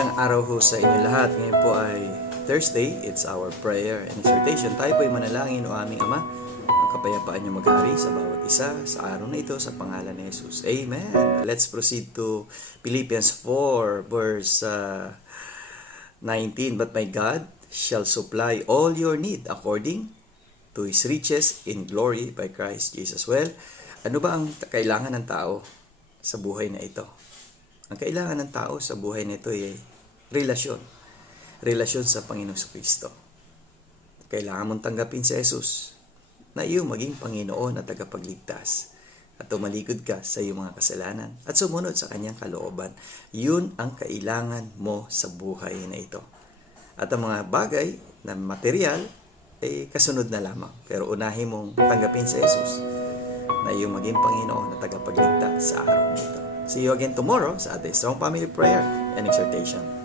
Magandang araw ho sa inyo lahat. Ngayon po ay Thursday. It's our prayer and exhortation. Tayo po ay manalangin o aming Ama. Ang kapayapaan niyo maghari sa bawat isa sa araw na ito sa pangalan ni Jesus. Amen. Let's proceed to Philippians 4 verse 19. But my God shall supply all your need according to His riches in glory by Christ Jesus. Well, ano ba ang kailangan ng tao sa buhay na ito? Ang kailangan ng tao sa buhay na ito ay relasyon. Relasyon sa Panginoong Kristo. Kailangan mong tanggapin si Jesus na iyong maging Panginoon at tagapagligtas at tumalikod ka sa iyong mga kasalanan at sumunod sa kanyang kalooban. Yun ang kailangan mo sa buhay na ito. At ang mga bagay na material ay kasunod na lamang. Pero unahin mong tanggapin si Jesus na iyong maging Panginoon at tagapagligtas sa araw na ito. See you again tomorrow sa ating Strong Family Prayer and Exhortation.